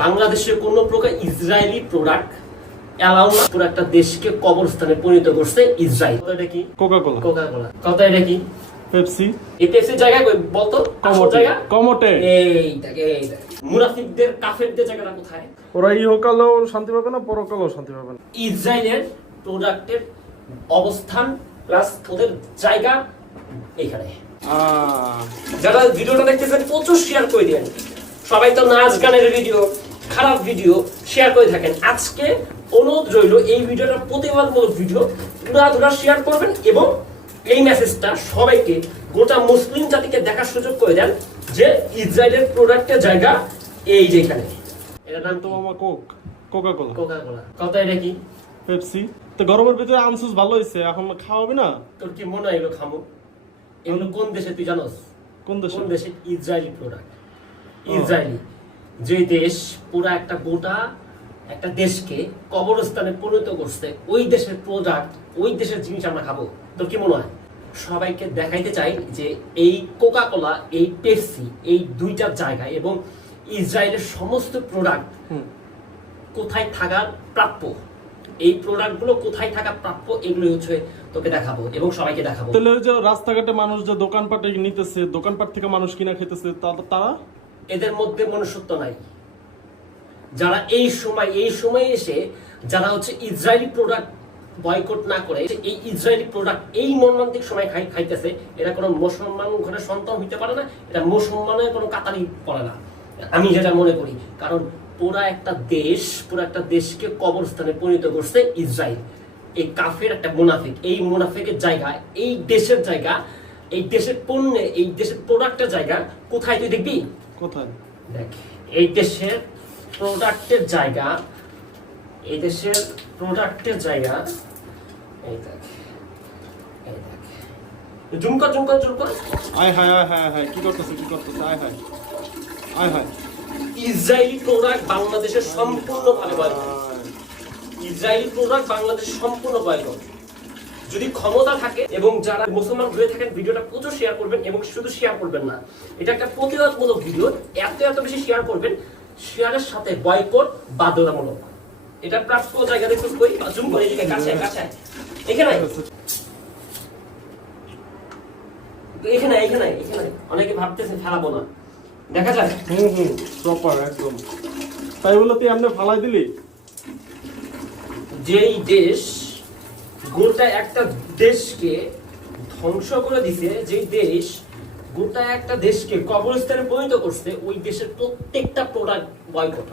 বাংলাদেশে কোনো প্রকার ইসরায়েলি প্রোডাক্ট অ্যালাউ না। পুরো একটা দেশকে কবরস্থানে পরিণত করছে ইসরায়েল। এটা কি? কোকা-কোলা। কোকা-কোলা। কথা এটা কি? পেপসি। এই পেপসির জায়গা কই বলতো? জায়গা কমোটে। এইটাকে মুনাফিকদের কাফেরদের জায়গাটা কোথায়? ওরা ইহকালেও শান্তি পাবে না, পরকালেও শান্তি পাবে না। ইসরায়েলের প্রোডাক্টের অবস্থান প্লাস ওদের জায়গা এইখানে। যারা ভিডিওটা দেখতেছেন প্রচুর শেয়ার করে দেন। সবাই তো নাচ গানের ভিডিও, খারাপ ভিডিও শেয়ার করে থাকেন। আজকে অনুরোধ রইল এই ভিডিওটা প্রতিবাদমূলক ভিডিও পুরা শেয়ার করবেন এবং এই মেসেজটা সবাইকে গোটা মুসলিম জাতিকে দেখার সুযোগ করে দেন যে ইসরায়েলের প্রোডাক্টের জায়গা এই যেখানে। এটার নাম তো মামা কোকা-কোলা। কোকা-কোলা। কথা এটা কি? পেপসি। তো গরমের ভিতরে আনসুস ভালো হইছে, এখন খাওয়াবি না? তোর কি মনে হয় এগুলো খামো? এগুলো কোন দেশে তুই জানোস? কোন দেশে? কোন দেশে? Israeli product. ইসরায়েলি যে দেশ পুরা একটা গোটা একটা দেশকে কবরস্থানে পরিণত করছে, ওই দেশের প্রোডাক্ট, ওই দেশের জিনিস আমরা খাবো? তোর কি মনে হয়? সবাইকে দেখাইতে চাই যে এই কোকা-কোলা, এই পেপসি, এই দুইটা জায়গায় এবং ইসরায়েলের সমস্ত প্রোডাক্ট কোথায় থাকার প্রাপ্য, এই প্রোডাক্টগুলো কোথায় থাকা প্রাপ্য, এগুলো হচ্ছে তোকে দেখাবো এবং সবাইকে দেখাবো। তাহলে ওই যে রাস্তাঘাটে মানুষ যে দোকানপাটে নিতেছে, দোকানপাট থেকে মানুষ কিনা খেতেছে, তারা এদের মধ্যে মনুষ্যত্ব নাই। যারা এই সময় এসে যারা হচ্ছে ইসরায়েলি প্রোডাক্ট বয়কট না করে এই ইসরায়েলি প্রোডাক্ট এই মর্মান্তিক সময় খাইতেছে, এরা কোনো মুসলমান ঘরের সন্তান হইতে পারে না, এটা মুসলমানের কোনো কাতারি পড়ে না, আমি যেটা মনে করি। কারণ পুরা একটা দেশকে কবরস্থানে পরিণত করছে ইসরায়েল। এই কাফের একটা মুনাফিক, এই মুনাফিকের জায়গা, এই দেশের জায়গা, এই দেশের পণ্যে, এই দেশের প্রোডাক্টের জায়গা কোথায় তুই দেখবি? কোথায়? দেখ, এই দেশের প্রোডাক্টের জায়গা, এই দেশের প্রোডাক্টের জায়গা, এই দেখ, এই দেখ, জুমকর আয় হায় কি করতেছে আয় হায়। ইসরায়েলি প্রোডাক্ট বাংলাদেশের সম্পূর্ণভাবে বয়কট। ইসরায়েলি প্রোডাক্ট বাংলাদেশের সম্পূর্ণ বয়কট। যদি ক্ষমতা থাকে এবং যারা মুসলমান হয়ে থাকেন ভিডিওটা প্রচুর শেয়ার করবেন এবং শুধু শেয়ার করবেন না, এটা একটা প্রতিবাদমূলক ভিডিও, এত বেশি শেয়ার করবেন, শেয়ারের সাথে বয়কট বাধ্যতামূলক। এটা প্রাপ্য জায়গা দেখো কই, জুম করে দিকে কাছে এখানে অনেকে ভাবতেছেন ফেলাবো না, দেখা যায়। প্রপার একদম। তাই বলে তুই আমনে ফালাই দিলি? যেই দেশ গোটা একটা দেশকে ধ্বংস করে দিছে, যেই দেশ গোটা একটা দেশকে কবরস্থানে পরিণত করছে, ওই দেশের প্রত্যেকটা প্রোডাক্ট বয়কট।